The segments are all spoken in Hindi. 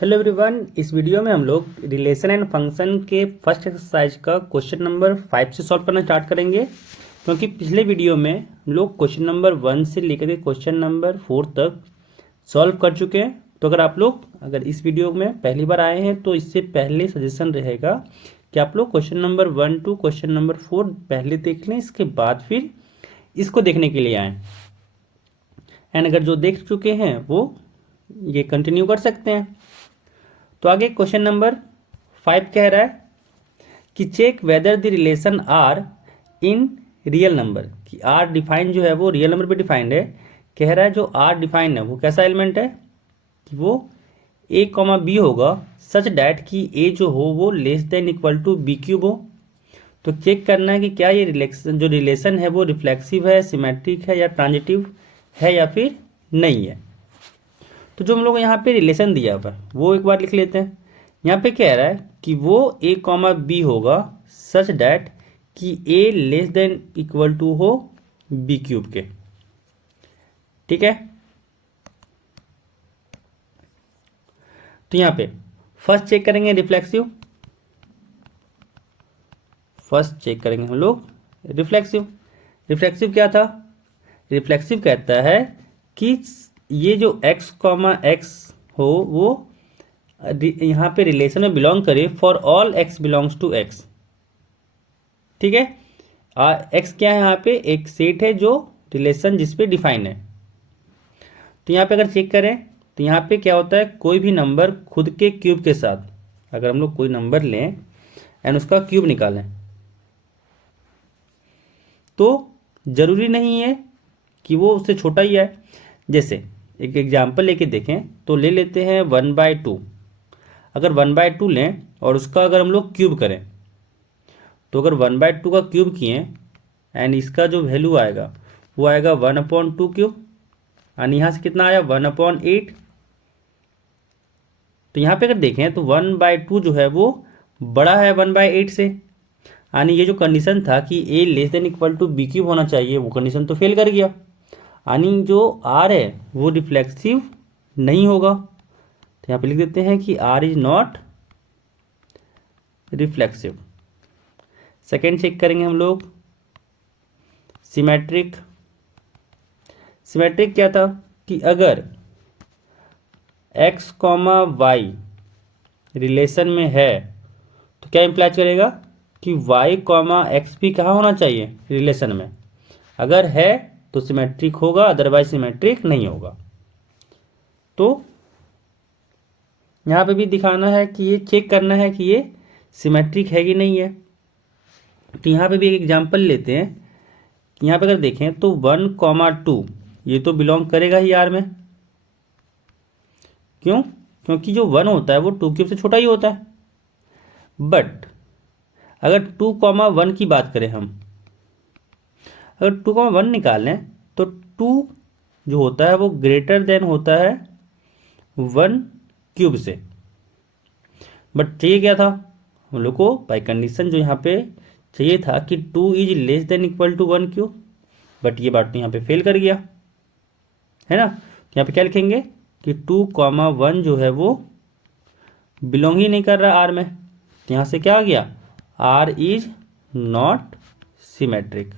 हेलो एवरीवन, इस वीडियो में हम लोग रिलेशन एंड फंक्शन के फर्स्ट एक्सरसाइज का क्वेश्चन नंबर 5 से सॉल्व करना स्टार्ट करेंगे। क्योंकि पिछले वीडियो में हम लोग क्वेश्चन नंबर 1 से लेकर के क्वेश्चन नंबर 4 तक सॉल्व कर चुके हैं। तो अगर इस वीडियो में पहली बार आए हैं तो इससे पहले सजेशन रहेगा कि आप लोग question number 1 to question number 4 पहले देख लें, इसके बाद फिर इसको देखने के लिए आएँ। एंड अगर जो देख चुके हैं वो ये कंटिन्यू कर सकते हैं। तो आगे क्वेश्चन नंबर 5 कह रहा है कि check whether the relation R in real number, कि आर डिफाइन जो है वो रियल नंबर पे डिफाइंड है। कह रहा है जो आर डिफाइन है वो कैसा एलिमेंट है कि वो ए कॉमा बी होगा सच डैट कि ए जो हो वो less than equal to b cube हो। तो चेक करना है कि क्या ये रिलेशन है वो रिफ्लेक्सिव है, सिमेट्रिक है या ट्रांजिटिव है या फिर नहीं है। तो जो हम लोग यहाँ पे रिलेशन दिया हुआ है वो एक बार लिख लेते हैं। यहाँ पे कह रहा है कि वो ए कॉमा बी होगा सच डैट कि a less than equal to हो बी क्यूब के। ठीक है, तो यहाँ पे फर्स्ट चेक करेंगे रिफ्लेक्सिव। फर्स्ट चेक करेंगे हम लोग रिफ्लेक्सिव। रिफ्लेक्सिव क्या था? रिफ्लेक्सिव कहता है कि ये जो x कॉमा एक्स हो वो यहाँ पे रिलेशन में बिलोंग करे for all x belongs to x। ठीक है, x क्या है? यहाँ पे एक सेट है जो रिलेशन जिस पे डिफाइन है। तो यहाँ पे अगर चेक करें तो यहाँ पे क्या होता है, कोई भी नंबर खुद के क्यूब के साथ, अगर हम लोग कोई नंबर लें एंड उसका क्यूब निकालें तो जरूरी नहीं है कि वो उससे छोटा ही है। जैसे एक एग्जाम्पल लेके देखें तो ले लेते हैं 1/2। अगर 1/2 लें और उसका अगर हम लोग क्यूब करें तो अगर 1/2 का क्यूब किए एंड इसका जो वैल्यू आएगा वो आएगा 1/2 क्यूब, और यहाँ से कितना आया 1/8। तो यहाँ पे अगर देखें तो 1/2 जो है वो बड़ा है 1/8 से, यानी ये जो कंडीशन था कि a less than equal to b cube होना चाहिए वो कंडीशन तो फेल कर गया। यानी जो आर है वो रिफ्लेक्सिव नहीं होगा। तो यहाँ पे लिख देते हैं कि R is not reflexive. Second check करेंगे हम लोग सिमेट्रिक। सिमेट्रिक क्या था कि अगर x कॉमा वाई रिलेशन में है तो क्या इम्प्लाई करेगा कि y कॉमा एक्स भी कहाँ होना चाहिए रिलेशन में। अगर है तो सिमेट्रिक होगा, अदरवाइज सिमेट्रिक नहीं होगा। तो यहाँ पे भी दिखाना है कि ये चेक करना है कि ये सिमेट्रिक है कि नहीं है। तो यहाँ पे भी एक एग्जांपल लेते हैं। यहाँ पे अगर देखें तो 1,2 ये तो बिलोंग करेगा ही आर में। क्यों? क्योंकि जो 1 होता है वो 2 क्यूब से छोटा ही होता है। बट अगर 2,1 की बात करें हम, अगर 2,1 निकालें तो 2 जो होता है वो ग्रेटर देन होता है 1 क्यूब से। बट चाहिए क्या था हम लोग को? बाई कंडीशन जो यहाँ पे चाहिए था कि 2 is less than equal to 1 cube. But ये बात तो यहाँ पे फेल कर गया है ना। तो यहाँ पे क्या लिखेंगे कि 2,1 जो है वो बिलोंग ही नहीं कर रहा आर में। तो यहाँ से क्या आ गया, आर इज नॉट सिमेट्रिक।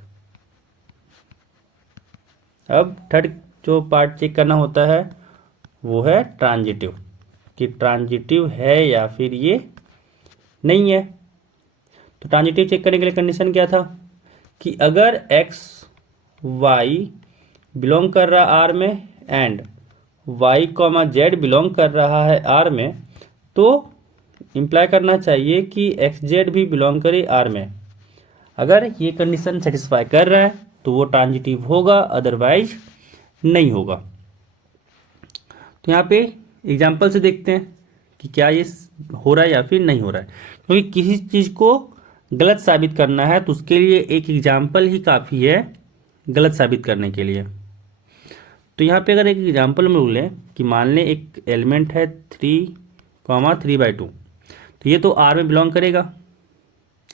अब थर्ड जो पार्ट चेक करना होता है वो है ट्रांजिटिव, कि ट्रांजिटिव है या फिर ये नहीं है। तो ट्रांजिटिव चेक करने के लिए कंडीशन क्या था कि अगर एक्स वाई बिलोंग कर रहा आर में and y comma z belong कर रहा है आर में, तो इम्प्लाई करना चाहिए कि एक्स जेड भी बिलोंग करे आर में। अगर ये कंडीशन सेटिस्फाई कर रहा है तो वो ट्रांजिटिव होगा, अदरवाइज नहीं होगा। तो यहाँ पे एग्जाम्पल से देखते हैं कि क्या ये हो रहा है या फिर नहीं हो रहा है। क्योंकि किसी चीज़ को गलत साबित करना है तो उसके लिए एक एग्जाम्पल ही काफ़ी है गलत साबित करने के लिए। तो यहाँ पे अगर एक एग्जाम्पल में लें कि मान लें एक एलिमेंट है 3,3/2, तो ये तो आर में बिलोंग करेगा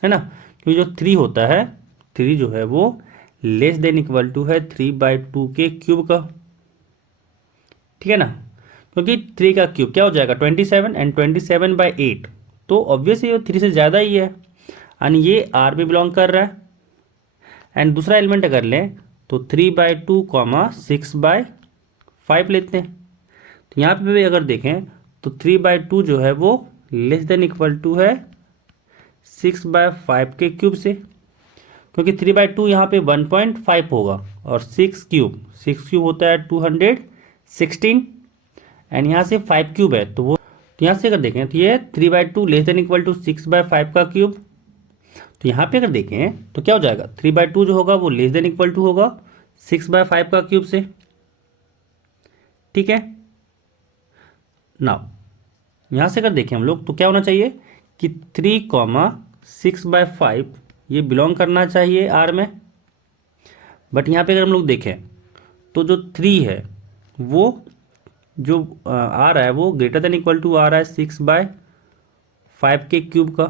है ना। क्योंकि जो 3 होता है, 3 जो है वो लेस देन इक्वल टू है 3/2 के क्यूब का। ठीक है ना। क्योंकि 3 का क्यूब क्या हो जाएगा 27 एंड 27/8, तो ऑब्वियसली ये 3 से ज़्यादा ही है, यानी ये आर में बिलोंग कर रहा है। एंड दूसरा एलिमेंट अगर लें तो 3/2 6/5 लेते हैं। तो यहाँ पे भी अगर देखें तो 3/2 जो है वो लेस देन इक्वल टू है 6/5 के क्यूब से, क्योंकि 3/2 यहाँ पे 1.5 होगा और 6 क्यूब होता है 216 एंड यहाँ से 5 क्यूब है, तो यहाँ से अगर देखें तो ये 3/2 लेस देन इक्वल टू 6/5 का क्यूब। तो यहाँ पे अगर देखें तो क्या हो जाएगा 3/2 जो होगा वो लेस देन इक्वल टू होगा 6/5 का क्यूब से। ठीक है, नाउ यहाँ से अगर देखें हम लोग तो क्या होना चाहिए कि 3, 6/5 ये बिलोंग करना चाहिए आर में। बट यहाँ पे अगर हम लोग देखें तो जो 3 है वो जो आ रहा है वो ग्रेटर देन इक्वल टू आ रहा है 6/5 के क्यूब का,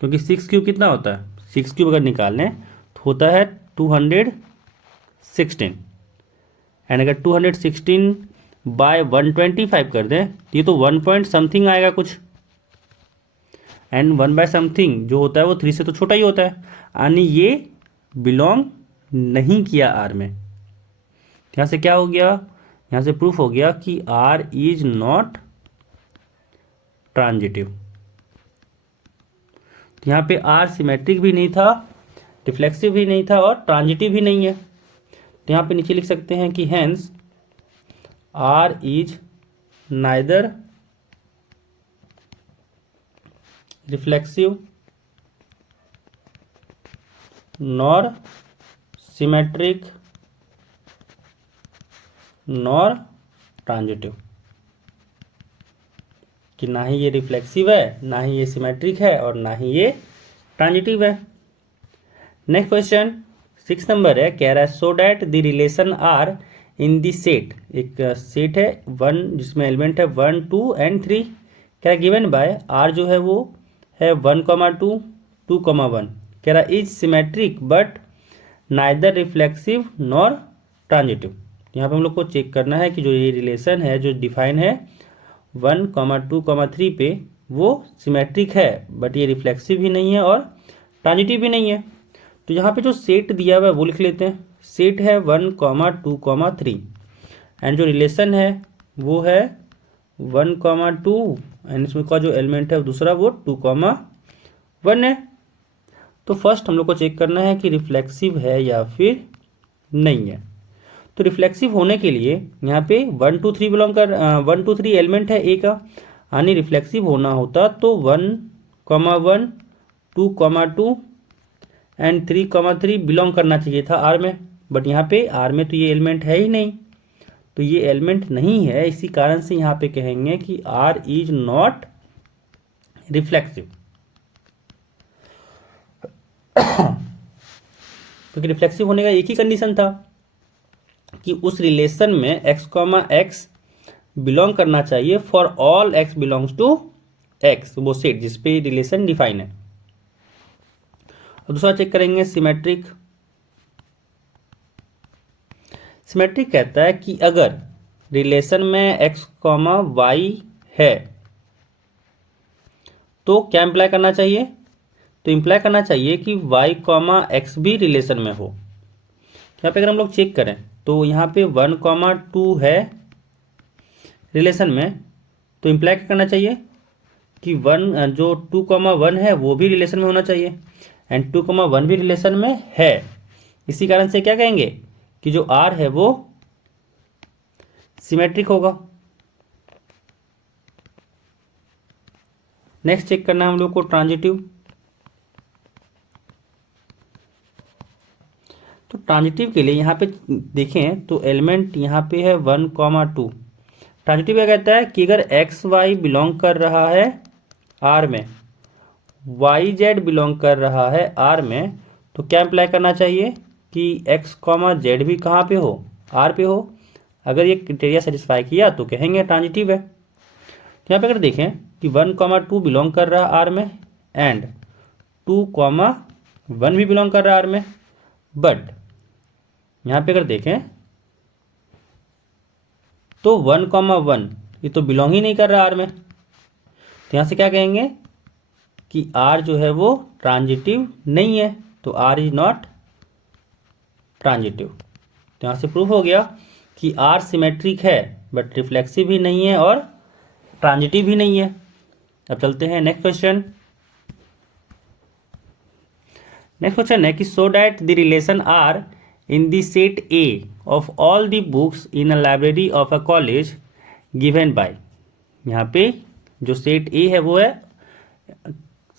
क्योंकि 6 क्यूब कितना होता है, 6 क्यूब अगर निकालें तो होता है 216 एंड अगर 216/125 कर दें तो ये तो 1 पॉइंट समथिंग आएगा कुछ, एंड 1/समथिंग जो होता है वो 3 से तो छोटा ही होता है, यानी ये बिलोंग नहीं किया आर में। यहाँ से क्या हो गया, यहाँ से प्रूफ हो गया कि आर इज नॉट ट्रांजिटिव। यहाँ पे आर सिमेट्रिक भी नहीं था, रिफ्लेक्सिव भी नहीं था और ट्रांजिटिव भी नहीं है। तो यहाँ पे नीचे लिख सकते हैं कि hence R is neither reflexive nor symmetric nor transitive, कि ना ही ये रिफ्लेक्सिव है, ना ही ये सिमेट्रिक है और ना ही ये ट्रांजिटिव है। नेक्स्ट क्वेश्चन 6 नंबर है, कह रहा है so that the relation R in the set, एक सेट है 1 जिसमें एलिमेंट है 1, 2 एंड 3, क्या गिवन बाय आर जो है वो है 1, 2, 2, 1, कह रहा is symmetric but neither reflexive nor transitive. यहाँ पे हम लोग को चेक करना है कि जो ये रिलेशन है जो डिफाइन है 1, 2, 3 पे वो सिमेट्रिक है बट ये रिफ्लेक्सिव भी नहीं है और ट्रांजिटिव भी नहीं है। तो यहाँ पे जो सेट दिया हुआ है वो लिख लेते हैं, सेट है 1, 2, 3 एंड जो रिलेशन है वो है 1, 2 एंड इसमें का जो एलिमेंट है दूसरा वो 2, 1 है। तो फर्स्ट हम लोग को चेक करना है कि रिफ्लेक्सिव है या फिर नहीं है। तो रिफ्लेक्सिव होने के लिए यहाँ पे 1, 2, 3 बिलोंग कर 1, 2, 3 एलिमेंट है ए का, यानी रिफ्लेक्सिव होना होता तो 1, 1, 2, 2 एंड 3, 3 बिलोंग करना चाहिए था आर में, बट यहाँ पे आर में तो ये एलिमेंट है ही नहीं, तो ये एलिमेंट नहीं है, इसी कारण से यहाँ पे कहेंगे कि आर इज नॉट रिफ्लेक्सिव। क्योंकि रिफ्लेक्सिव होने का एक ही कंडीशन था कि उस रिलेशन में x, x बिलोंग करना चाहिए for all x belongs to x, वो सेट जिस पे रिलेशन डिफाइन है। और दूसरा चेक करेंगे सिमेट्रिक। सिमेट्रिक कहता है कि अगर रिलेशन में x, y है तो क्या इंप्लाई करना चाहिए, तो इंप्लाई करना चाहिए कि y, x भी रिलेशन में हो। यहाँ पे अगर हम लोग चेक करें तो यहाँ पे 1, 2 है रिलेशन में, तो इंप्लाई क्या करना चाहिए कि 1 जो 2, 1 है वो भी रिलेशन में होना चाहिए एंड 2, 1 भी रिलेशन में है। इसी कारण से क्या कहेंगे कि जो R है वो सिमेट्रिक होगा। नेक्स्ट चेक करना है हम लोग को ट्रांजिटिव। तो ट्रांजिटिव के लिए यहाँ पे देखें तो एलिमेंट यहाँ पे है 1, 2। ट्रांजिटिव क्या कहता है कि अगर एक्स वाई बिलोंग कर रहा है आर में, वाई जेड बिलोंग कर रहा है आर में, तो क्या अप्लाई करना चाहिए कि एक्स, जेड भी कहाँ पे हो, आर पे हो। अगर ये क्राइटेरिया सेटिस्फाई किया तो कहेंगे ट्रांजिटिव है। तो यहाँ पे अगर देखें कि 1, 2 बिलोंग कर रहा है आर में एंड 2, 1 भी बिलोंग कर रहा है आर में, बट यहाँ पे अगर देखें तो 1,1 ये तो बिलोंग ही नहीं कर रहा आर में, तो यहाँ से क्या कहेंगे कि आर जो है वो ट्रांजिटिव नहीं है, तो आर इज नॉट ट्रांजिटिव। तो यहाँ से प्रूफ हो गया कि आर सिमेट्रिक है बट रिफ्लेक्सिव भी नहीं है और ट्रांजिटिव भी नहीं है। अब चलते हैं नेक्स्ट क्वेश्चन। नेक्स्ट क्वेश्चन है कि so that the relation R in the set A of all the books in a library of a college given by. यहाँ पे जो सेट ए है वो है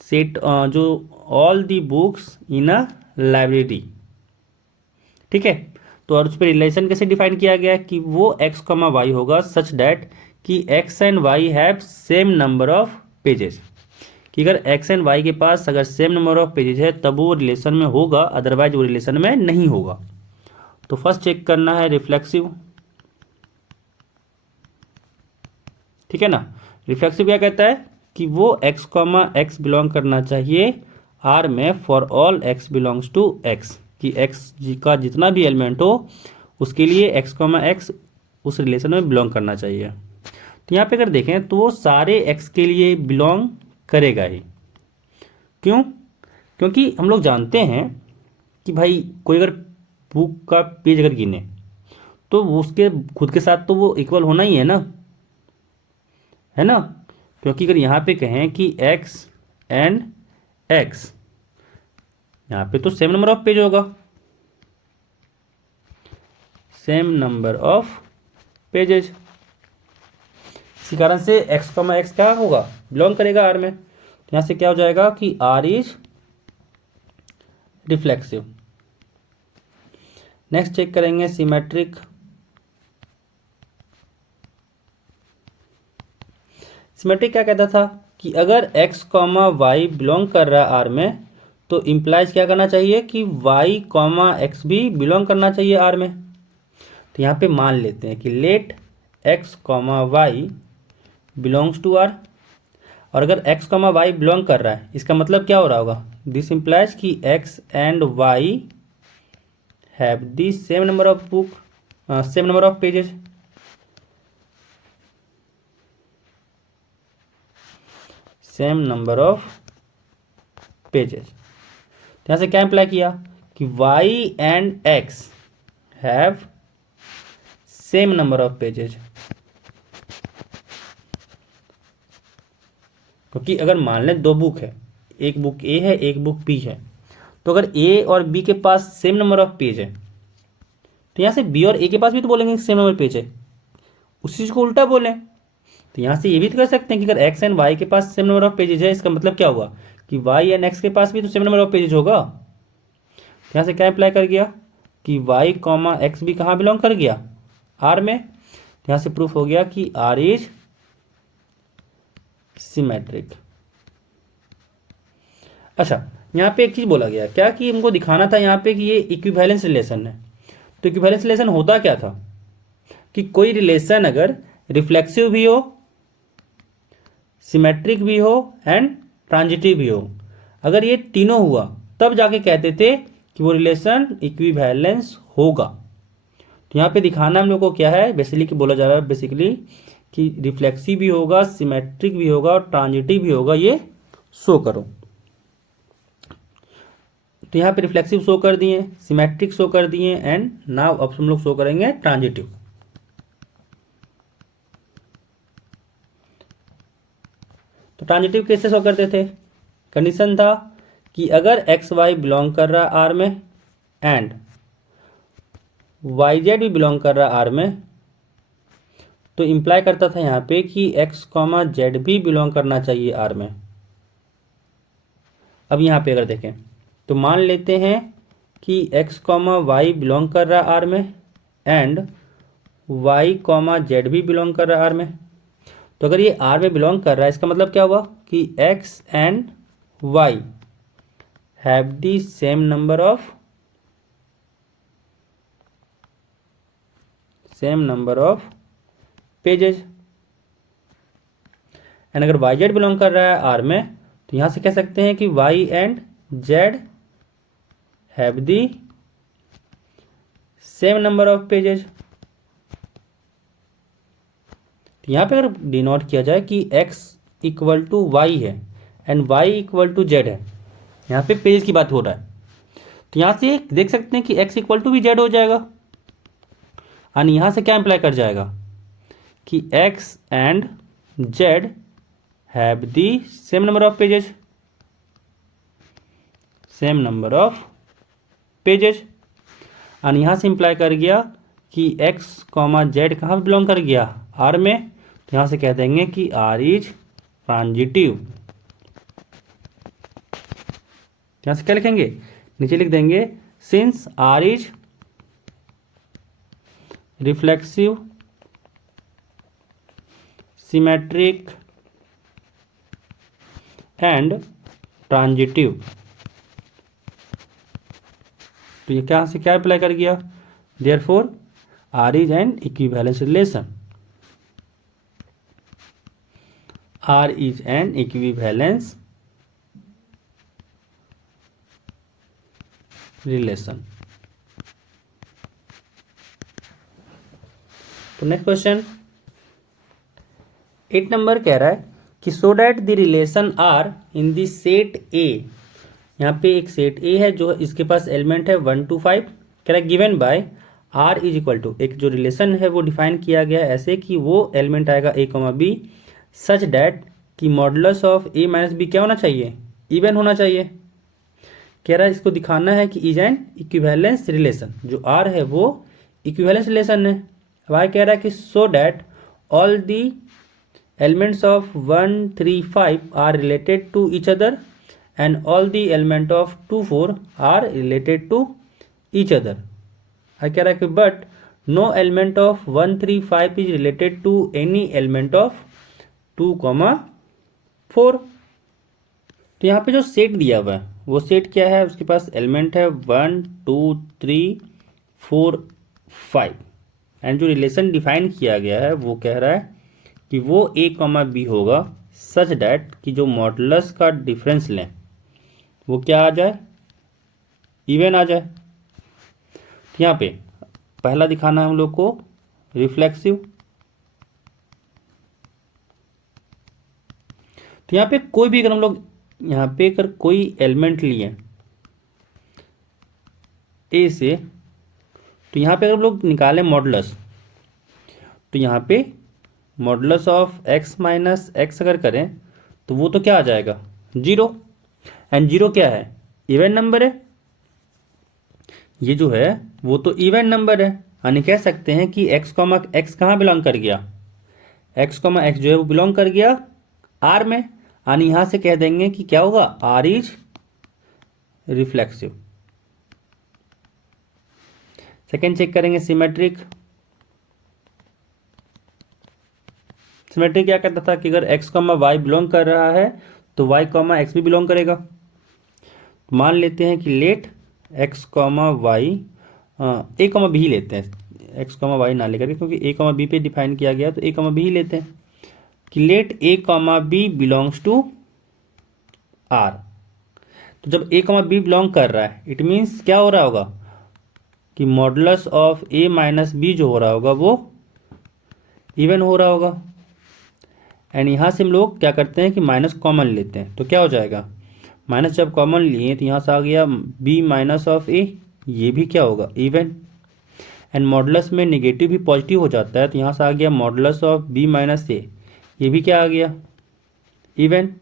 सेट जो all the books in a library, ठीक है। तो और उस पर रिलेशन कैसे डिफाइन किया गया है कि वो एक्स कॉमा वाई होगा सच डैट कि x and why have same number of pages, कि अगर एक्स एंड वाई के पास अगर सेम नंबर ऑफ पेजेस है तब वो रिलेशन में होगा, अदरवाइज वो रिलेशन में नहीं होगा। तो फर्स्ट चेक करना है रिफ्लेक्सिव, ठीक है ना। रिफ्लेक्सिव क्या कहता है कि वो एक्स कॉमा एक्स बिलोंग करना चाहिए आर में for all x belongs to x, कि एक्स का जितना भी एलिमेंट हो उसके लिए एक्स कॉमा एक्स उस रिलेशन में बिलोंग करना चाहिए। तो यहाँ पे अगर देखें तो वो सारे एक्स के लिए बिलोंग करेगा ही। क्यों? क्योंकि हम लोग जानते हैं कि भाई कोई अगर बुक का पेज अगर गिने तो वो उसके खुद के साथ तो वो इक्वल होना ही है ना, है ना। क्योंकि अगर यहाँ पे कहें कि एक्स एंड एक्स, यहाँ पे तो सेम नंबर ऑफ पेज होगा, सेम नंबर ऑफ पेजेज, इसी कारण से एक्स कॉमा एक्स क्या होगा, बिलोंग करेगा आर में। तो यहाँ से क्या हो जाएगा कि R is reflexive. Next check करेंगे सिमेट्रिक। सिमेट्रिक क्या कहता था कि अगर एक्स कॉमा वाई बिलोंग कर रहा है आर में तो इम्प्लाइज क्या करना चाहिए कि वाई कॉमा एक्स भी बिलोंग करना चाहिए आर में। तो यहाँ पे मान लेते हैं कि let x comma y belongs to R, और अगर एक्स कॉमा वाई बिलोंग कर रहा है इसका मतलब क्या हो रहा होगा, दिस इम्प्लाइज कि x and why have the same number of book, same number of pages. Same number of pages, तो यहाँ से क्या इम्प्लाई किया कि y and x have same number of pages. क्योंकि अगर मान लें दो बुक है, एक बुक A है एक बुक B है, तो अगर A और B के पास सेम नंबर ऑफ पेज है तो यहाँ से B और A के पास भी तो बोलेंगे सेम नंबर पेज है, उसी चीज को उल्टा बोलें। तो यहाँ से ये भी तो कर सकते हैं कि अगर एक्स एंड वाई के पास सेम नंबर ऑफ पेजेज है इसका मतलब क्या हुआ कि वाई एंड एक्स के पास भी तो सेम नंबर ऑफ पेजेज होगा। तो यहाँ से क्या अप्लाई कर गया कि वाई कॉमा एक्स भी कहाँ बिलोंग कर गया, आर में। तो यहाँ से प्रूफ हो गया कि आर इज सिमेट्रिक। अच्छा, यहाँ पे एक चीज बोला गया क्या कि हमको दिखाना था यहाँ पे कि ये इक्विवेलेंस रिलेशन है। तो इक्विवेलेंस रिलेशन होता क्या था कि कोई रिलेशन अगर रिफ्लेक्सिव भी हो, सिमेट्रिक भी हो एंड ट्रांजिटिव भी हो, अगर ये तीनों हुआ तब जाके कहते थे कि वो रिलेशन इक्विवेलेंस होगा। तो यहाँ पे दिखाना हम लोग को क्या है, बेसिकली कि बोला जा रहा है बेसिकली कि रिफ्लेक्सिव भी होगा, सिमेट्रिक भी होगा और ट्रांजिटिव भी होगा, ये शो करो। तो यहाँ पे रिफ्लेक्सिव शो कर दिए, सिमेट्रिक शो कर दिए एंड नाउ अब हम लोग शो करेंगे ट्रांजिटिव। तो ट्रांजिटिव कैसे शो करते थे, कंडीशन था कि अगर एक्स वाई बिलोंग कर रहा आर में एंड वाई जेड भी बिलोंग कर रहा आर में, तो इम्प्लाई करता था यहाँ पे कि एक्स कॉमा जेड भी बिलोंग करना चाहिए आर में। अब यहाँ पे अगर देखें तो मान लेते हैं कि एक्स कॉमा वाई बिलोंग कर रहा आर में एंड वाई कॉमा जेड भी बिलोंग कर रहा आर में। तो अगर ये आर में बिलोंग कर रहा है इसका मतलब क्या हुआ कि x and why have the same number of pages. And अगर वाई जेड बिलोंग कर रहा है आर में तो यहां से कह सकते हैं कि y and z have the same number of pages. तो यहाँ पे अगर डिनोट किया जाए कि x इक्वल टू वाई है and y equal to z है, यहाँ पे पेज की बात हो रहा है, तो यहाँ से देख सकते हैं कि x इक्वल टू भी जेड हो जाएगा। और यहाँ से क्या इम्प्लाई कर जाएगा कि x and z have the same number of pages, same number of pages. और यहाँ से इम्प्लाई कर गया कि x कॉमा जेड कहाँ पे बिलोंग कर गया, R में, तो यहाँ से कह देंगे कि R इज ट्रांजिटिव। यहाँ से क्या लिखेंगे, नीचे लिख देंगे since R is reflexive symmetric and transitive. तो ये क्या से क्या अप्लाई कर गया, therefore R is an equivalence relation, R is an equivalence relation. तो नेक्स्ट क्वेश्चन 8 नंबर कह रहा है कि so that the relation R in the set A, यहाँ पे एक सेट ए है जो इसके पास एलिमेंट है 1 to 5, कह रहा है given by R is equal to, एक जो रिलेशन है वो डिफाइन किया गया ऐसे कि वो एलिमेंट आएगा a comma b such that कि modulus of a minus b क्या होना चाहिए, इवन होना चाहिए। कह रहा है इसको दिखाना है कि इज एन इक्विवेलेंस रिलेशन, जो आर है वो इक्विवेलेंस रिलेशन है। अब आगे कह रहा है कि so that all the elements of 1 3 5 are related to each other and all the element of 2 4 are related to each other। कह रहा है कि but no element of 1 3 5 is related to any element of 2 4। तो यहाँ पे जो सेट दिया हुआ है वो सेट क्या है, उसके पास एलिमेंट है 1 2 3 4 5 एंड जो रिलेशन डिफाइन किया गया है वो कह रहा है कि वो ए कॉमा बी होगा सच डैट कि जो मॉडुलस का डिफरेंस लें वो क्या आ जाए, इवन आ जाए। तो यहाँ पे पहला दिखाना है हम लोग को रिफ्लेक्सिव, तो यहाँ पे कोई भी अगर हम लोग यहाँ पे अगर कोई एलिमेंट लिए ए से, तो यहाँ पे अगर हम लोग निकालें मॉडुलस, तो यहाँ पे modulus of x minus x अगर करें तो वो तो क्या आ जाएगा 0, एंड 0 क्या है, इवन नंबर है, ये जो है वो तो इवन नंबर है। यानी कह सकते हैं कि x कॉमा एक्स कहाँ बिलोंग कर गया, x कॉमा एक्स जो है वो बिलोंग कर गया R में। यानी यहाँ से कह देंगे कि क्या होगा, R is reflexive. Second check करेंगे सिमेट्रिक। सिमेट्रिक क्या कहता था कि अगर x कॉमा वाई बिलोंग कर रहा है तो y कॉमा एक्स भी बिलोंग करेगा। मान लेते हैं कि लेट x कॉमा वाई ए कॉमा बी ही लेते हैं, x कॉमा वाई ना लेकर के, क्योंकि a कॉमा बी पे डिफाइन किया गया तो a कॉमा बी ही लेते हैं कि let a comma b belongs to r। तो जब a कॉमा बी बिलोंग कर रहा है इट मीन्स क्या हो रहा होगा कि modulus of a minus b जो हो रहा होगा वो इवन हो रहा होगा। एंड यहाँ से हम लोग क्या करते हैं कि माइनस कॉमन लेते हैं, तो क्या हो जाएगा, माइनस जब कॉमन लिए तो यहाँ से आ गया b माइनस ऑफ a, ये भी क्या होगा इवन। एंड मॉडुलस में नेगेटिव भी पॉजिटिव हो जाता है, तो यहाँ से आ गया modulus of b minus a, ये भी क्या आ गया इवन।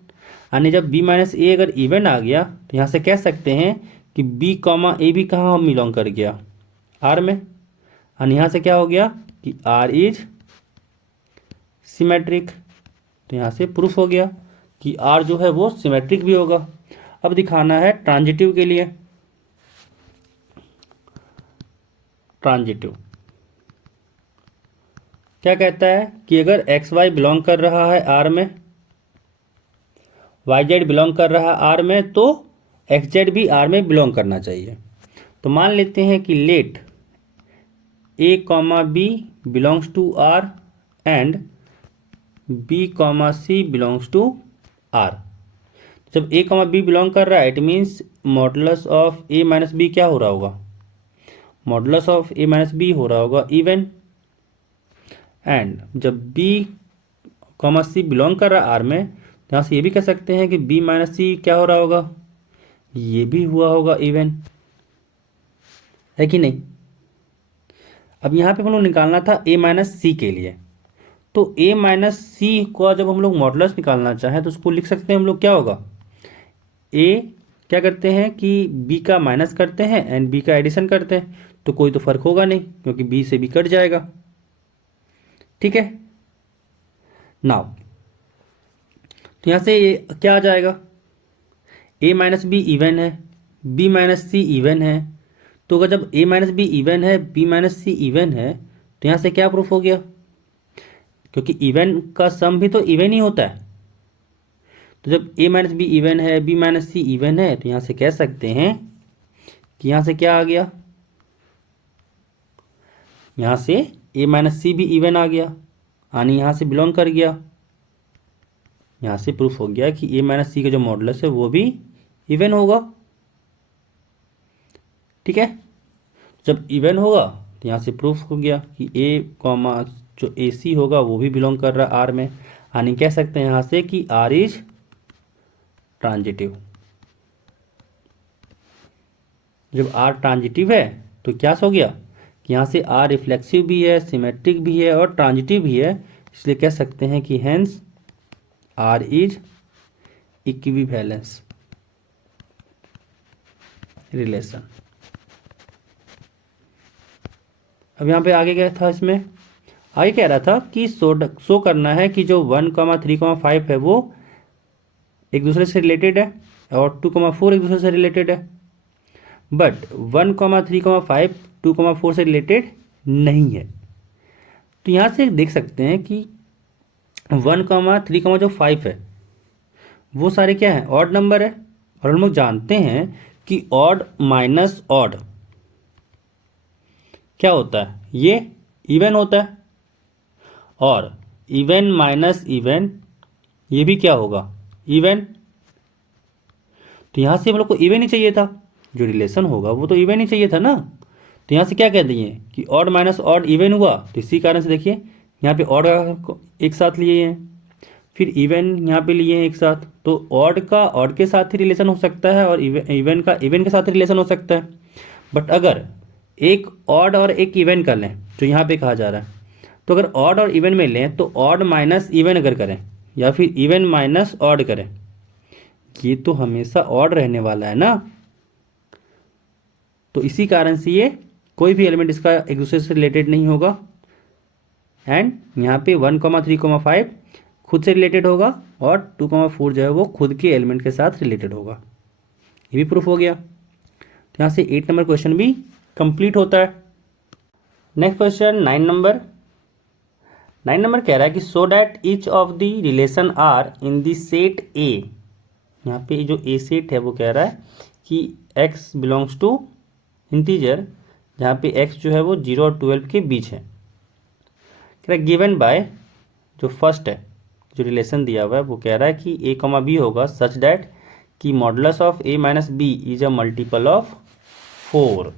यानी जब b माइनस a अगर इवन आ गया तो यहाँ से कह सकते हैं कि b कॉमा a भी कहाँ बिलोंग कर गया, R में। यानी यहाँ से क्या हो गया कि R इज सिमेट्रिक। तो यहाँ से प्रूफ हो गया कि R जो है वो सिमेट्रिक भी होगा। अब दिखाना है ट्रांजिटिव के लिए। ट्रांजिटिव क्या कहता है कि अगर एक्स वाई बिलोंग कर रहा है R में, वाई जेड बिलोंग कर रहा है R में, तो एक्स जेड भी R में बिलोंग करना चाहिए। तो मान लेते हैं कि let a comma b belongs to R and b comma c belongs to R। जब a कॉमा बी बिलोंग कर रहा है it means modulus of a minus b क्या हो रहा होगा, modulus of a minus b हो रहा होगा इवन। एंड जब b कॉमा सी बिलोंग कर रहा है आर में, तो यहाँ से ये भी कह सकते हैं कि बी माइनस सी क्या हो रहा होगा, ये भी हुआ होगा इवन, है कि नहीं। अब यहाँ पे हम लोग निकालना था ए माइनस सी के लिए, तो ए माइनस सी को जब हम लोग मॉडुलस निकालना चाहें तो उसको लिख सकते हैं हम लोग, क्या होगा, ए क्या करते हैं कि बी का माइनस करते हैं एंड बी का एडिशन करते हैं, तो कोई तो फर्क होगा नहीं क्योंकि बी से बी कट जाएगा। ठीक है, नाउ तो यहाँ से ये क्या आ जाएगा, ए माइनस बी इवन है, बी माइनस सी इवन है, तो अगर जब ए माइनस बी इवन है, बी माइनस सी इवन है, तो यहाँ से क्या प्रूफ हो गया, क्योंकि इवन का सम भी तो इवन ही होता है। तो जब ए माइनस बी इवन है, बी माइनस सी इवन है, तो यहाँ से कह सकते हैं कि यहाँ से क्या आ गया, यहाँ से ए माइनस सी भी इवन आ गया, यानी यहाँ से बिलोंग कर गया। यहाँ से प्रूफ हो गया कि ए माइनस सी का जो मॉडुलस है वो भी इवन होगा। ठीक है, जब इवन होगा तो यहाँ से प्रूफ हो गया कि ए कॉमा जो ए सी होगा वो भी बिलोंग कर रहा है आर में, यानी कह सकते हैं यहाँ से कि आर इज ट्रांजिटिव। जब आर ट्रांजिटिव है तो क्या हो गया कि यहाँ से आर रिफ्लेक्सिव भी है, सिमेट्रिक भी है और ट्रांजिटिव भी है, इसलिए कह सकते हैं कि hence R is equivalence relation. अब यहाँ पे आगे क्या था, इसमें आगे कह रहा था कि शो करना है कि जो 1,3,5 है वो एक दूसरे से रिलेटेड है और 2,4 एक दूसरे से रिलेटेड है, बट 1,3,5 2,4 से रिलेटेड नहीं है। तो यहाँ से देख सकते हैं कि 1,3, जो 5 है वो सारे क्या है, ऑड नंबर है, और हम लोग जानते हैं कि ऑड माइनस ऑड क्या होता है, ये इवन होता है, और इवन माइनस इवन ये भी क्या होगा, इवन। तो यहाँ से हम लोग को इवन ही चाहिए था, जो रिलेशन होगा वो तो इवन ही चाहिए था ना। तो यहाँ से क्या कह दिए कि ऑड माइनस ऑड इवन हुआ, तो इसी कारण से देखिए यहाँ पे ऑड एक साथ लिए हैं, फिर इवन यहाँ पे लिए हैं एक साथ, तो ऑड का ऑड के साथ ही रिलेशन हो सकता है और इवन का इवन के साथ ही रिलेशन हो सकता है। बट अगर एक ऑड और एक इवन कर लें, जो यहाँ पे कहा जा रहा है, तो अगर ऑड और इवन में लें तो ऑड माइनस इवन अगर करें या फिर इवन माइनस ऑड करें, ये तो हमेशा ऑड रहने वाला है ना। तो इसी कारण से ये कोई भी एलिमेंट इसका एक दूसरे से रिलेटेड नहीं होगा, एंड यहाँ पे 1,3,5 खुद से रिलेटेड होगा और 2,4 जो है वो खुद के एलिमेंट के साथ रिलेटेड होगा, ये भी प्रूफ हो गया। तो यहाँ से 8 नंबर क्वेश्चन भी कंप्लीट होता है। नेक्स्ट क्वेश्चन 9 नंबर कह रहा है कि so that each of the relation R in the set A, यहाँ पे जो ए सेट है वो कह रहा है कि x बिलोंग्स टू इंटीजर, जहाँ पे x जो है वो 0 और 12 के बीच है। कह रहा है गिवन बाय, जो फर्स्ट है जो रिलेशन दिया हुआ है वो कह रहा है कि a कॉमा बी होगा सच डैट कि modulus of a minus b is a multiple of 4।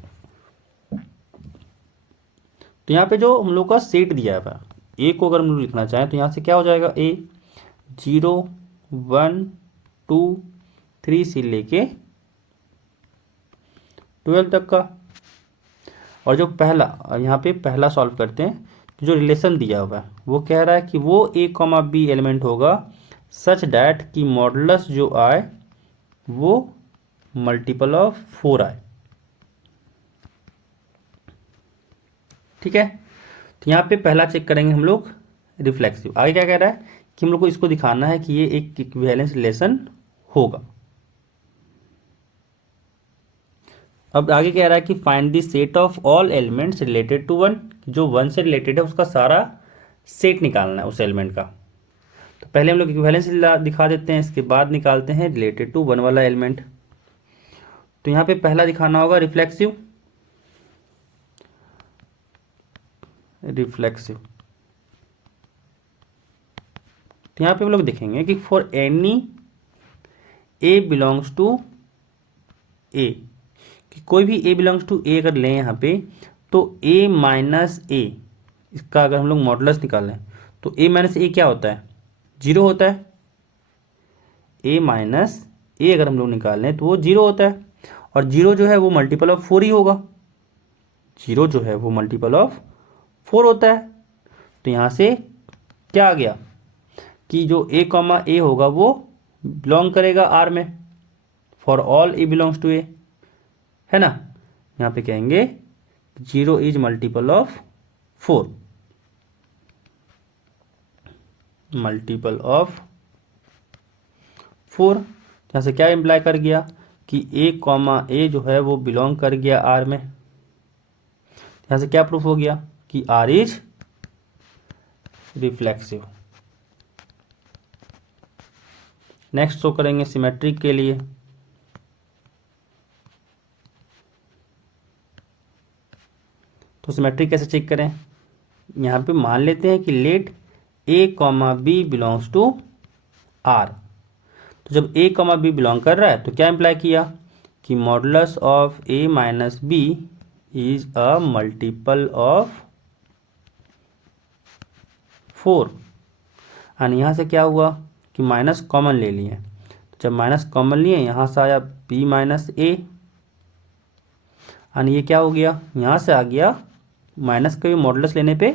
तो यहाँ पे जो हम लोग का सेट दिया हुआ है, ए को अगर हम लोग लिखना चाहें तो यहाँ से क्या हो जाएगा, ए 0 1 2 3 से लेके 12 तक का। और जो पहला, यहाँ पे पहला सॉल्व करते हैं, जो रिलेशन दिया हुआ है वो कह रहा है कि वो ए कॉमा बी एलिमेंट होगा सच डैट कि मॉडुलस जो आए वो मल्टीपल ऑफ 4 आए। ठीक है, तो यहाँ पे पहला चेक करेंगे हम लोग रिफ्लेक्सिव। आगे क्या कह रहा है कि हम लोग को इसको दिखाना है कि ये एक इक्विवेलेंस रिलेशन होगा। अब आगे कह रहा है कि find the set of all elements related to 1, जो 1 से रिलेटेड है उसका सारा सेट निकालना है उस एलिमेंट का। तो पहले हम लोग इक्विवेलेंस दिखा देते हैं, इसके बाद निकालते हैं रिलेटेड टू 1 वाला एलिमेंट। तो यहाँ पे पहला दिखाना होगा रिफ्लेक्सिव। तो यहाँ पे हम लोग देखेंगे कि for any a belongs to a, कि कोई भी ए बिलोंग्स टू ए अगर लें यहाँ पे, तो ए माइनस ए, इसका अगर हम लोग मॉडुलस निकालें तो ए माइनस ए क्या होता है, जीरो होता है, ए माइनस ए अगर हम लोग निकाल लें तो वो जीरो होता है, और जीरो जो है वो मल्टीपल ऑफ फोर ही होगा, जीरो जो है वो मल्टीपल ऑफ फोर होता है। तो यहाँ से क्या आ गया कि जो ए कॉमा ए होगा वो बिलोंग करेगा आर में, for all a belongs to a, है ना। यहाँ पे कहेंगे zero is multiple of four, multiple of four. यहाँ से क्या इम्प्लाई कर गया कि ए कॉमा ए जो है वो बिलोंग कर गया आर में। यहाँ से क्या प्रूफ हो गया कि R is reflexive. Next show करेंगे सिमेट्रिक के लिए। तो सिमेट्रिक कैसे चेक करें, यहाँ पे मान लेते हैं कि let a comma b belongs to R. तो जब ए कॉमा बी बिलोंग कर रहा है तो क्या इम्प्लाई किया कि modulus of a minus b is a multiple of four. और यहाँ से क्या हुआ कि माइनस कॉमन ले लिए, तो जब माइनस कॉमन लिए यहाँ से आया बी माइनस ए, और ये क्या हो गया, यहाँ से आ गया माइनस का भी मॉडुलस लेने पे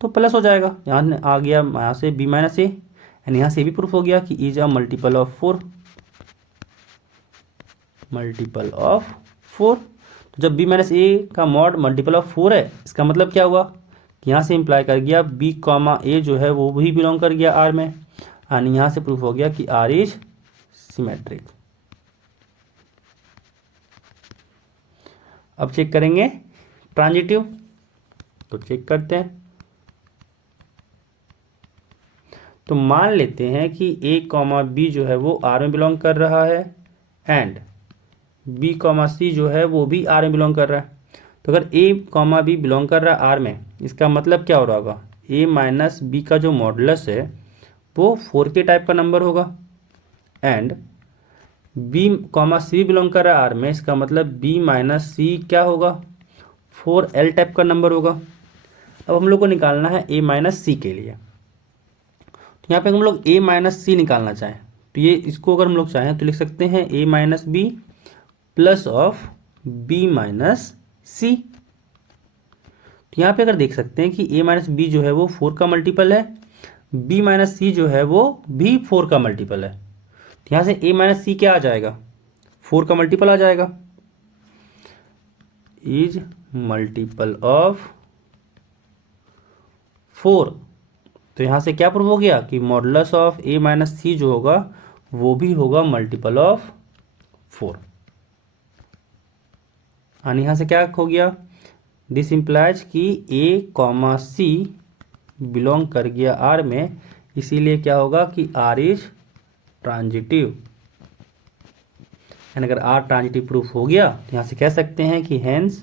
तो प्लस हो जाएगा, यहाँ आ गया यहाँ से बी माइनस ए, एंड यहाँ से भी प्रूफ हो गया कि is a multiple of four, multiple of four. तो जब बी माइनस ए का मॉड मल्टीपल ऑफ फोर है, इसका मतलब क्या हुआ कि यहाँ से इम्प्लाई कर गया बी कॉमा ए जो है वो भी बिलोंग कर गया आर में, और यहाँ से प्रूफ हो गया कि आर इज सिमेट्रिक। अब चेक करेंगे ट्रांजिटिव, तो चेक करते हैं। तो मान लेते हैं कि ए कॉमा बी जो है वो आर में बिलोंग कर रहा है, एंड बी कॉमा सी जो है वो भी आर में बिलोंग कर रहा है। तो अगर ए कॉमा बी बिलोंग कर रहा है आर में, इसका मतलब क्या हो रहा होगा, ए माइनस बी का जो मॉडुलस है वो फोर के टाइप का नंबर होगा, and b comma c belong कर रहा है आर में, इसका मतलब बी माइनस सी क्या होगा, फोर एल टाइप का नंबर होगा। अब हम लोग को निकालना है ए माइनस सी के लिए। तो यहाँ पे हम लोग ए माइनस सी निकालना चाहें तो ये इसको अगर हम लोग चाहें तो लिख सकते हैं a minus b plus of b minus c. तो यहाँ पे अगर देख सकते हैं कि ए माइनस बी जो है वो फोर का मल्टीपल है, बी माइनस सी जो है वो भी फोर का मल्टीपल है। तो यहाँ से ए माइनस सी क्या आ जाएगा, फोर का मल्टीपल आ जाएगा, इज मल्टीपल ऑफ फोर। तो यहाँ से क्या प्रूव हो गया कि मॉडुलस ऑफ ए माइनस सी जो होगा वो भी होगा मल्टीपल ऑफ फोर। और यहाँ से क्या हो गया, दिस इम्प्लाइज कि ए कॉमा सी बिलोंग कर गया आर में, इसीलिए क्या होगा कि आर इज ट्रांजिटिव। एंड अगर आर ट्रांजिटिव प्रूफ हो गया तो यहाँ से कह सकते हैं कि hence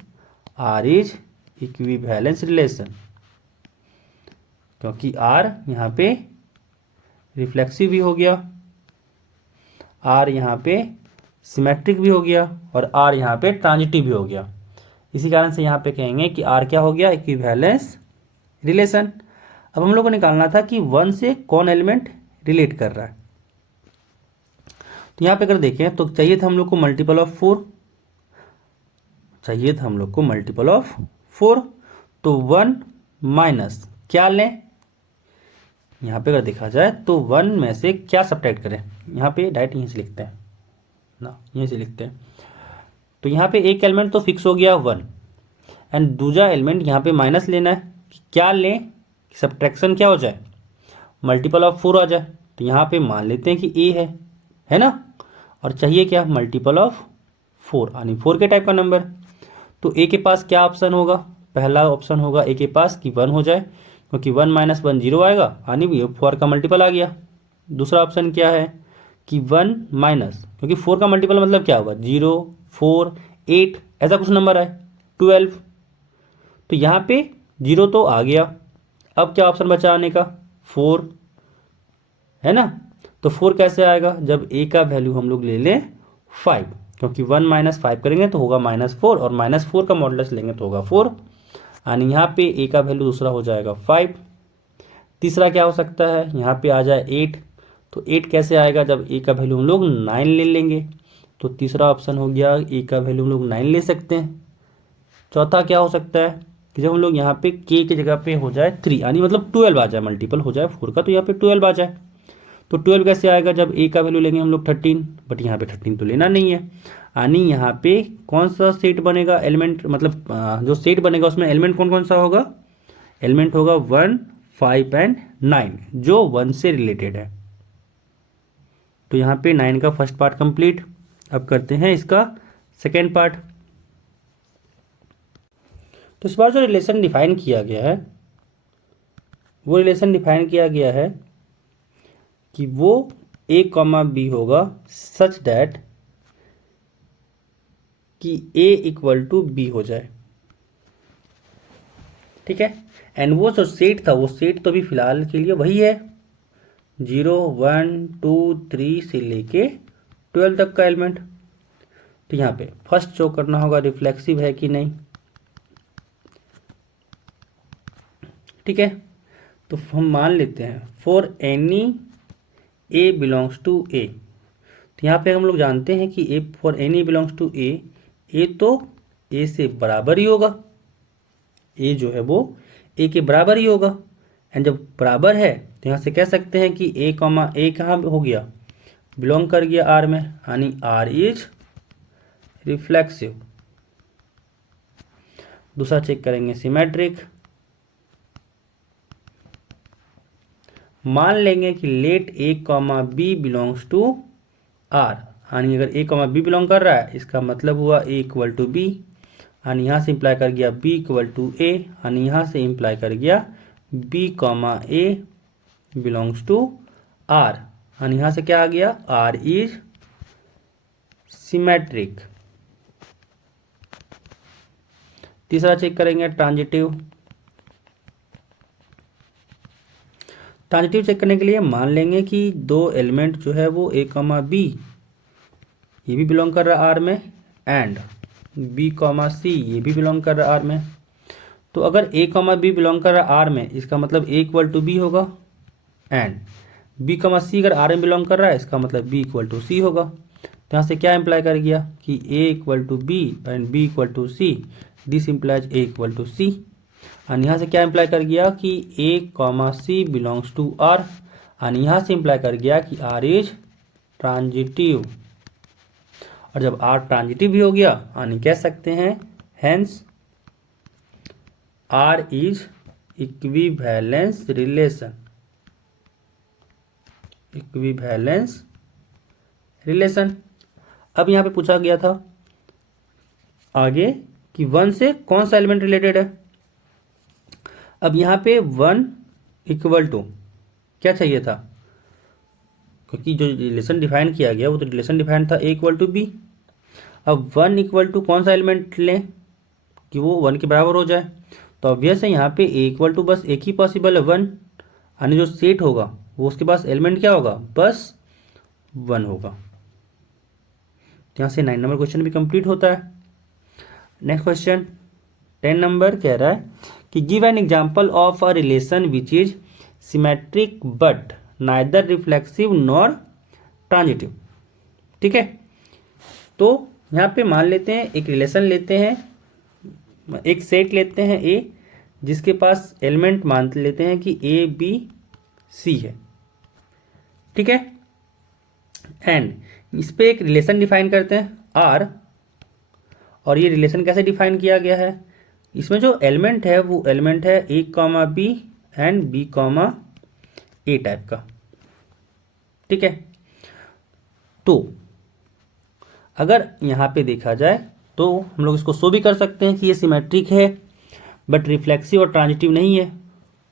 R is equivalence relation, क्योंकि आर यहाँ पे रिफ्लेक्सिव भी हो गया, आर यहाँ पे सिमेट्रिक भी हो गया, और आर यहाँ पे ट्रांजिटिव भी हो गया। इसी कारण से यहाँ पे कहेंगे कि आर क्या हो गया, इक्विवेलेंस रिलेशन। अब हम लोग को निकालना था कि वन से कौन एलिमेंट रिलेट कर रहा है। तो यहाँ पे अगर देखें तो चाहिए था हम लोग को मल्टीपल ऑफ फोर, चाहिए था हम लोग को मल्टीपल ऑफ फोर। तो वन माइनस क्या लें, यहाँ पे अगर देखा जाए तो वन में से क्या सब्ट्रैक्ट करें, यहाँ पे डायरेक्ट यहीं से लिखते हैं ना, यहीं से लिखते हैं। तो यहाँ पे एक एलिमेंट तो फिक्स हो गया वन, एंड दूसरा एलिमेंट यहाँ पे माइनस लेना है कि क्या लें, सब्ट्रैक्शन क्या हो जाए, मल्टीपल ऑफ फोर आ जाए। तो यहाँ पे मान लेते हैं कि ए है ना, और चाहिए क्या, मल्टीपल ऑफ फोर, यानी फोर के टाइप का नंबर। तो ए के पास क्या ऑप्शन होगा, पहला ऑप्शन होगा ए के पास कि वन हो जाए, क्योंकि वन माइनस वन जीरो आएगा, यानी ये फोर का मल्टीपल आ गया। दूसरा ऑप्शन क्या है कि वन माइनस, क्योंकि फोर का मल्टीपल मतलब क्या होगा, जीरो फोर एट ऐसा कुछ नंबर है, 12। तो यहाँ पे जीरो तो आ गया, अब क्या ऑप्शन बचा आने का, फोर, है ना। तो फोर कैसे आएगा, जब ए का वैल्यू हम लोग ले लें 5, क्योंकि वन माइनस फाइव करेंगे तो होगा -4, और -4 का मॉडुलस लेंगे तो होगा 4, यानी यहाँ पे ए का वैल्यू दूसरा हो जाएगा 5। तीसरा क्या हो सकता है, यहाँ पे आ जाए 8, तो 8 कैसे आएगा, जब ए का वैल्यू हम लोग 9 ले लेंगे, तो तीसरा ऑप्शन हो गया, ए का वैल्यू हम लोग 9 ले सकते हैं। चौथा क्या हो सकता है कि जब हम लोग यहाँ पे के की जगह पे हो जाए 3, यानी मतलब 12 आ जाए, मल्टीपल हो जाए 4 का, तो यहाँ पे 12 आ जाए। तो 12 कैसे आएगा, जब ए का वैल्यू लेंगे हम लोग 13, बट यहाँ पे 13 तो लेना नहीं है, यानी यहाँ पे कौन सा सेट बनेगा, एलिमेंट मतलब जो सेट बनेगा उसमें एलिमेंट कौन कौन सा होगा, एलिमेंट होगा 1, 5 एंड 9, जो 1 से रिलेटेड है। तो यहाँ पे 9 का फर्स्ट पार्ट कंप्लीट। अब करते हैं इसका सेकेंड पार्ट। तो इस बार जो रिलेशन डिफाइन किया गया है, वो रिलेशन डिफाइन किया गया है कि वो ए कॉमा बी होगा सच दैट कि ए इक्वल टू बी हो जाए, ठीक है। एंड वो जो सेट था, वो सेट तो अभी फिलहाल के लिए वही है, 0, 1, 2, 3 से लेके 12 तक का एलिमेंट। तो यहाँ पे फर्स्ट शो करना होगा रिफ्लेक्सिव है कि नहीं, ठीक है। तो हम मान लेते हैं for any a belongs to a, तो यहाँ पे हम लोग जानते हैं कि a for any belongs to a, a तो ए से बराबर ही होगा, ए जो है वो ए के बराबर ही होगा। एंड जब बराबर है तो यहाँ से कह सकते हैं कि ए कॉमा ए कहाँ हो गया, बिलोंग कर गया आर में, यानी आर इज रिफ्लेक्सिव। दूसरा चेक करेंगे सिमेट्रिक। मान लेंगे कि let a comma b belongs to R, यानी अगर ए कॉमा बी बिलोंग कर रहा है इसका मतलब हुआ ए इक्वल टू बी, यानी यहाँ से इंप्लाई कर गया बी इक्वल टू ए, यानी यहाँ से इंप्लाई कर गया b comma a belongs to R, यानी यहाँ से क्या आ गया, आर इज सिमेट्रिक। तीसरा चेक करेंगे ट्रांजिटिव। ट्रांजिटिव चेक करने के लिए मान लेंगे कि दो एलिमेंट जो है वो ए कॉमा बी, ये भी बिलोंग कर रहा है आर में, एंड बी कॉमा सी ये भी बिलोंग कर रहा है आर में। तो अगर ए कॉमा बी बिलोंग कर रहा है आर में, इसका मतलब ए इक्वल टू बी होगा, एंड बी कॉमा सी अगर आर में बिलोंग कर रहा है इसका मतलब बी इक्वल टू सी होगा। तो यहाँ से क्या इंप्लाई कर गया कि a equal to b and b equal to c, this implies a equal to c. और यहाँ से क्या इंप्लाई कर गया कि a comma c belongs to R, और यहाँ से इंप्लाई कर गया कि आर इज ट्रांजिटिव। और जब आर ट्रांजिटिव भी हो गया, यानी कह सकते हैं hence R is equivalence relation, equivalence relation. अब यहाँ पे पूछा गया था आगे कि 1 से कौन सा एलिमेंट रिलेटेड है। अब यहाँ पे 1 इक्वल टू क्या चाहिए था, क्योंकि जो रिलेशन डिफाइन किया गया वो तो रिलेशन डिफाइन था ए इक्वल टू बी। अब 1 इक्वल टू कौन सा एलिमेंट लें कि वो 1 के बराबर हो जाए, तो ऑब्वियस है यहाँ पे ए इक्वल टू बस एक ही पॉसिबल है 1, यानी जो सेट होगा वो उसके पास एलिमेंट क्या होगा, बस 1 होगा। यहाँ से 9 नंबर क्वेश्चन भी कंप्लीट होता है। नेक्स्ट क्वेश्चन 10 नंबर कह रहा है कि give an example of a relation which is symmetric but neither reflexive nor transitive, ठीक है। तो यहाँ पे मान लेते हैं एक रिलेशन लेते हैं, एक सेट लेते हैं ए, जिसके पास एलिमेंट मान लेते हैं कि ए बी सी है, ठीक है। एंड इस पे एक रिलेशन डिफाइन करते हैं आर, और ये रिलेशन कैसे डिफाइन किया गया है, इसमें जो एलिमेंट है वो एलिमेंट है a comma b and b comma a type का, ठीक है। तो अगर यहाँ पे देखा जाए तो हम लोग इसको शो भी कर सकते हैं कि ये सिमेट्रिक है बट रिफ्लेक्सिव और ट्रांजिटिव नहीं है।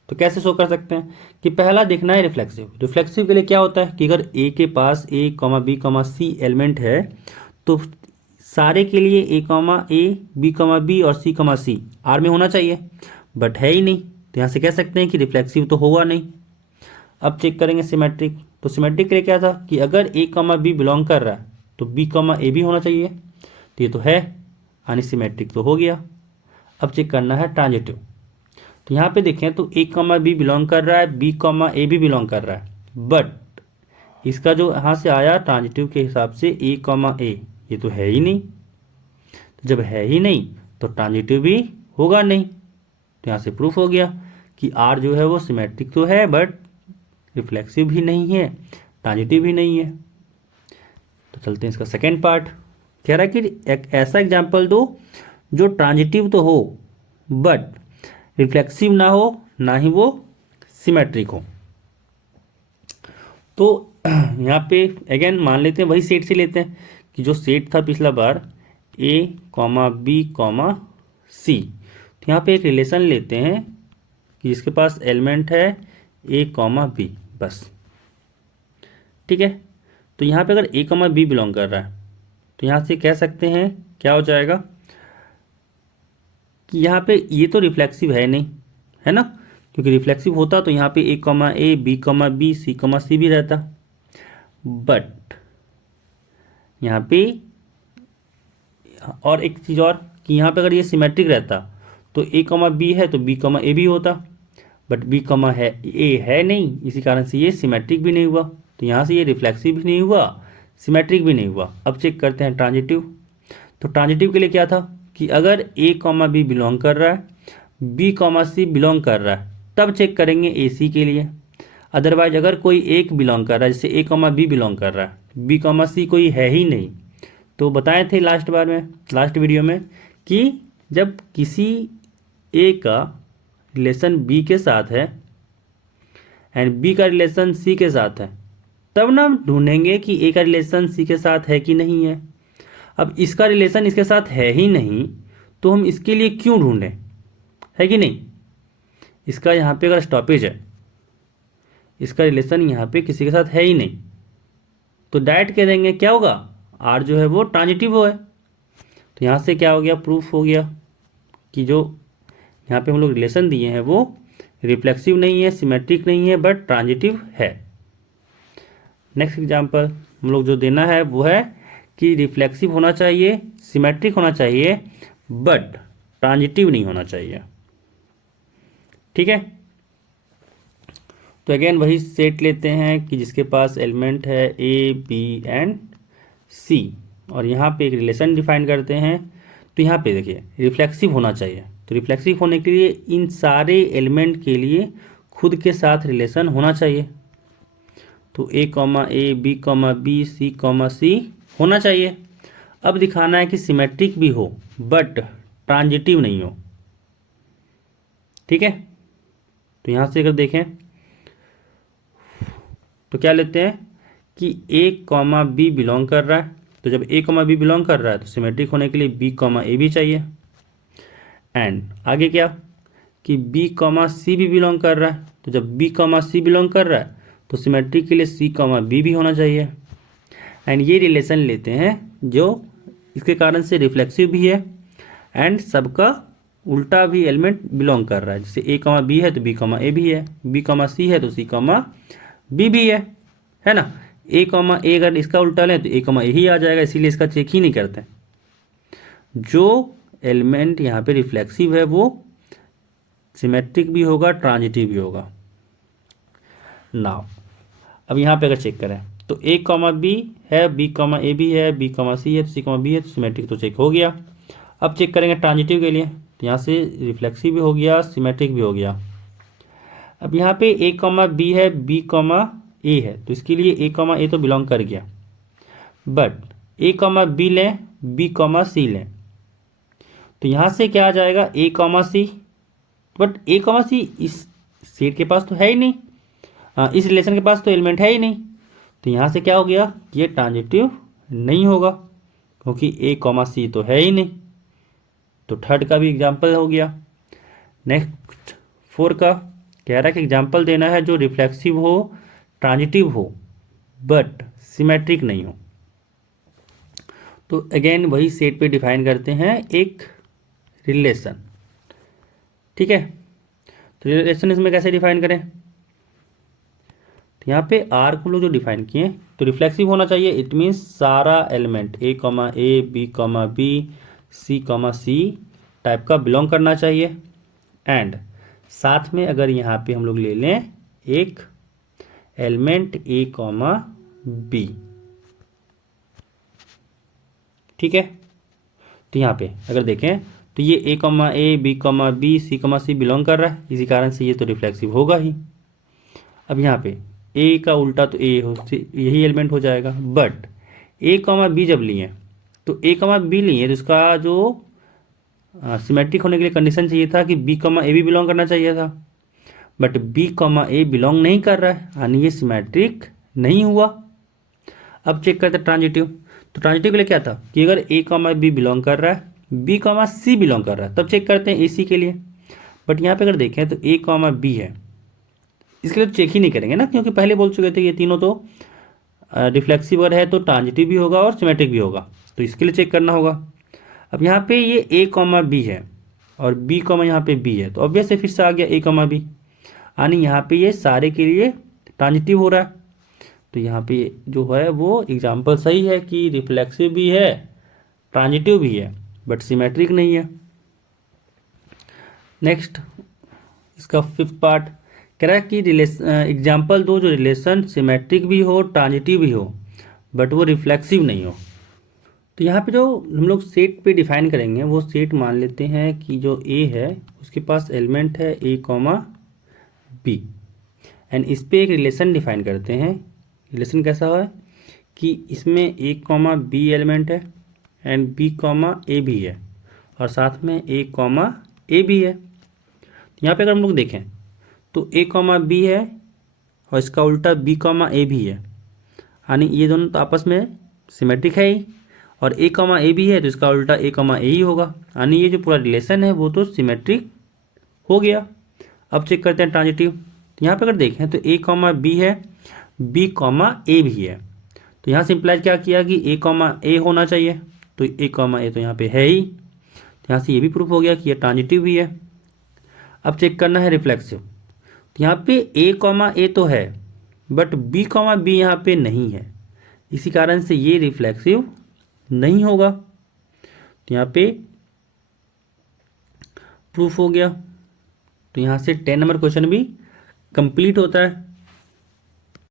तो कैसे शो कर सकते हैं कि पहला देखना है रिफ्लेक्सिव। रिफ्लेक्सिव के लिए क्या होता है कि अगर ए के पास a comma b comma c element है तो सारे के लिए a comma a b comma b और सी कॉमा सी आर में होना चाहिए, बट है ही नहीं, तो यहाँ से कह सकते हैं कि रिफ्लेक्सिव तो होगा नहीं। अब चेक करेंगे सिमेट्रिक। तो सिमेट्रिक के लिए क्या था कि अगर ए कॉमा बी बिलोंग कर रहा है तो बी कॉमा ए भी होना चाहिए, तो ये तो है, यानी सिमेट्रिक तो हो गया। अब चेक करना है ट्रांजिटिव। तो यहाँ पे देखें तो ए कॉमा बी बिलोंग कर रहा है, बी कॉमा ए भी बिलोंग कर रहा है, बट इसका जो यहाँ से आया ट्रांजिटिव के हिसाब से ए कॉमा ए, ये तो है ही नहीं। तो जब है ही नहीं तो ट्रांजिटिव भी होगा नहीं। तो यहाँ से प्रूफ हो गया कि आर जो है वो सिमेट्रिक तो है बट रिफ्लेक्सिव भी नहीं है, ट्रांजिटिव भी नहीं है। तो चलते हैं इसका सेकेंड पार्ट। कह रहा है कि एक ऐसा एग्जाम्पल दो जो ट्रांजिटिव तो हो बट रिफ्लेक्सिव ना हो, ना ही वो सिमेट्रिक हो। तो यहाँ पे अगेन मान लेते हैं, वही सेट से लेते हैं कि जो सेट था पिछला बार ए कॉमा बी कॉमा सी। तो यहाँ पे एक रिलेशन लेते हैं कि जिसके पास एलिमेंट है ए कॉमा बी, बस। ठीक है, तो यहाँ पे अगर ए कॉमा बी बिलोंग कर रहा है तो यहाँ से कह सकते हैं क्या हो जाएगा कि यहाँ पे ये तो रिफ्लेक्सिव है नहीं, है ना, क्योंकि रिफ्लेक्सिव होता तो यहाँ पे ए comma a, b comma B, C comma सी भी रहता। बट यहाँ पे और एक चीज़ और कि यहाँ पे अगर ये सिमेट्रिक रहता तो ए कॉमा बी है तो बी कॉमा ए भी होता, बट बी कॉमा है ए है नहीं, इसी कारण से ये सिमेट्रिक भी नहीं हुआ। तो यहाँ से ये रिफ्लेक्सिव भी नहीं हुआ, सिमेट्रिक भी नहीं हुआ। अब चेक करते हैं ट्रांजिटिव। तो ट्रांजिटिव के लिए क्या था कि अगर ए कॉमा बी बिलोंग कर रहा है, बी कॉमा सी बिलोंग कर रहा है, तब चेक करेंगे ए सी के लिए। अदरवाइज अगर कोई एक बिलोंग कर रहा है, जैसे ए कॉमा बी बिलोंग कर रहा है, बी कॉमा सी कोई है ही नहीं, तो बताए थे लास्ट वीडियो में कि जब किसी ए का रिलेशन बी के साथ है एंड बी का रिलेशन सी के साथ है, तब ना हम ढूंढेंगे कि ए का रिलेशन सी के साथ है कि नहीं है। अब इसका रिलेशन इसके साथ है ही नहीं तो हम इसके लिए क्यों ढूंढें, है कि नहीं। इसका यहाँ पे अगर स्टॉपेज है, इसका रिलेशन यहाँ पे किसी के साथ है ही नहीं, तो डायरेक्ट कह देंगे क्या होगा, आर जो है वो ट्रांजिटिव है। तो यहाँ से क्या हो गया, प्रूफ हो गया कि जो यहाँ पे हम लोग रिलेशन दिए हैं वो रिफ्लेक्सिव नहीं है, सिमेट्रिक नहीं है, बट ट्रांजिटिव है। नेक्स्ट एग्जांपल हम लोग जो देना है वो है कि रिफ्लेक्सिव होना चाहिए, सिमेट्रिक होना चाहिए, बट ट्रांजिटिव नहीं होना चाहिए। ठीक है, तो अगेन वही सेट लेते हैं कि जिसके पास एलिमेंट है ए बी एंड सी, और यहाँ पे एक रिलेशन डिफाइन करते हैं। तो यहाँ पे देखिए रिफ्लेक्सिव होना चाहिए, तो रिफ्लेक्सिव होने के लिए इन सारे एलिमेंट के लिए खुद के साथ रिलेशन होना चाहिए। तो ए comma a, b comma B, C comma सी होना चाहिए। अब दिखाना है कि सिमेट्रिक भी हो बट ट्रांजिटिव नहीं हो। ठीक है, तो यहाँ से अगर देखें तो क्या लेते हैं कि ए कॉमा बी बिलोंग कर रहा है, तो जब ए कॉमा बी बिलोंग कर रहा है तो सिमेट्रिक होने के लिए बी कॉमा ए भी चाहिए। एंड आगे क्या कि बी कॉमा सी भी बिलोंग कर रहा है, तो जब बी कॉमा सी बिलोंग कर रहा है तो सिमेट्रिक के लिए सी कॉमा बी भी होना चाहिए। एंड ये रिलेशन लेते हैं जो इसके कारण से रिफ्लेक्सिव भी है एंड सबका उल्टा भी एलिमेंट बिलोंग कर रहा है। जैसे ए कॉमा बी है तो बी कॉमा ए भी है, बी कॉमा सी है तो सी कॉमा बी भी है ना। ए कॉमा ए अगर इसका उल्टा लें तो ए कॉमा ए ही आ जाएगा, इसीलिए इसका चेक ही नहीं करते। जो एलिमेंट यहाँ पे रिफ्लेक्सिव है वो सिमेट्रिक भी होगा, ट्रांजिटिव भी होगा। नाउ अब यहाँ पे अगर चेक करें तो ए कॉमा बी है, बी कॉमा ए भी है, बी कॉमा सी है, सी कॉमा बी है, तो सिमेट्रिक तो चेक हो गया। अब चेक करेंगे ट्रांजिटिव के लिए, तो यहाँ से रिफ्लेक्सिव भी हो गया, सिमेट्रिक भी हो गया। अब यहाँ पे ए कॉमा बी है, बी कॉमा ए है, तो इसके लिए ए कॉमा ए तो बिलोंग कर गया, बट ए कॉमा बी लें, बी कॉमा सी लें, तो यहाँ से क्या आ जाएगा a comma c, but a comma c इस सेट के पास तो है ही नहीं, इस रिलेशन के पास तो एलिमेंट है ही नहीं, तो यहाँ से क्या हो गया ये ट्रांजिटिव नहीं होगा क्योंकि ए कॉमा सी तो है ही नहीं। तो थर्ड का भी एग्जाम्पल हो गया। नेक्स्ट 4 का कह रहा है कि एग्जाम्पल देना है जो रिफ्लेक्सिव हो, ट्रांजिटिव हो, बट सिमेट्रिक नहीं हो। तो अगेन वही सेट पे डिफाइन करते हैं एक रिलेशन। ठीक है, तो रिलेशन इसमें कैसे डिफाइन करें, तो यहाँ पे आर को लोग जो डिफाइन किए, तो रिफ्लेक्सिव होना चाहिए, इट मीन्स सारा element A comma a, b comma B, C comma C type का बिलोंग करना चाहिए। एंड साथ में अगर यहाँ पे हम लोग ले लें एक एलिमेंट ए कॉमा बी, ठीक है। तो यहाँ पे अगर देखें तो ये ए comma a, b comma B, C comma c belong कर रहा है, इसी कारण से ये तो रिफ्लेक्सिव होगा ही। अब यहाँ पे ए का उल्टा तो ए हो, यही एलिमेंट हो जाएगा। बट ए कॉमा बी जब लिए तो ए कॉमा बी लिए तो इसका जो सिमेट्रिक होने के लिए कंडीशन चाहिए था कि बी कॉमा ए भी बिलोंग करना चाहिए था, but b comma a belong नहीं कर रहा है, यानी ये सिमेट्रिक नहीं हुआ। अब चेक करते हैं ट्रांजिटिव। तो ट्रांजिटिव के लिए क्या था कि अगर ए कॉमा बी बिलोंग कर रहा है, बी कॉमा सी बिलोंग कर रहा है, तब चेक करते हैं ए सी के लिए। बट यहाँ पे अगर देखें तो ए कॉमा बी है, इसके लिए तो चेक ही नहीं करेंगे ना, क्योंकि पहले बोल चुके थे ये तीनों तो रिफ्लेक्सिव अगर है तो ट्रांजिटिव भी होगा और सिमेट्रिक भी होगा, तो इसके लिए चेक करना होगा। अब यहाँ पे ये ए कॉमा बी है और बी कॉमा यहाँ पे बी है, तो ऑब्वियस है फिर से आ गया ए कॉमा बी, यानी यहाँ पे ये सारे के लिए ट्रांजिटिव हो रहा है। तो यहाँ पे जो है वो एग्जाम्पल सही है कि रिफ्लेक्सिव भी है, ट्रांजिटिव भी है, बट सिमेट्रिक नहीं है। नेक्स्ट इसका फिफ्थ पार्ट कह रहा है कि एग्जाम्पल दो जो रिलेशन सिमेट्रिक भी हो, ट्रांजिटिव भी हो, बट वो रिफ्लेक्सिव नहीं हो। तो यहाँ पे जो हम लोग सेट पे डिफाइन करेंगे वो सेट मान लेते हैं कि जो ए है उसके पास एलिमेंट है ए कॉमा बी, एंड इस पे एक रिलेशन डिफाइन करते हैं। रिलेशन कैसा है कि इसमें ए कॉमा बी एलिमेंट है एंड बी कॉमा ए भी है और साथ में ए कॉमा ए भी है। तो यहाँ पे अगर हम लोग देखें तो ए कॉमा बी है और इसका उल्टा बी कॉमा ए भी है, यानी ये दोनों तो आपस में सिमेट्रिक है ही, और ए कॉमा ए भी है तो इसका उल्टा ए कॉमा ए ही होगा, यानी ये जो पूरा रिलेशन है वो तो सिमेट्रिक हो गया। अब चेक करते हैं ट्रांजिटिव। तो यहाँ पे अगर देखें तो ए कॉमा बी है, बी कॉमा ए भी है, तो यहाँ से इम्प्लाइज क्या किया कि ए कॉमा ए होना चाहिए, तो ए कॉमा ए तो यहाँ पे है ही, तो यहाँ से ये भी प्रूफ हो गया कि ये ट्रांजिटिव भी है। अब चेक करना है रिफ्लेक्सिव। तो यहाँ पे ए कॉमा ए तो है बट बी कॉमा बी यहाँ पे नहीं है, इसी कारण से ये रिफ्लेक्सिव नहीं होगा। तो यहाँ पे प्रूफ हो गया। तो यहाँ से 10 नंबर क्वेश्चन भी कंप्लीट होता है।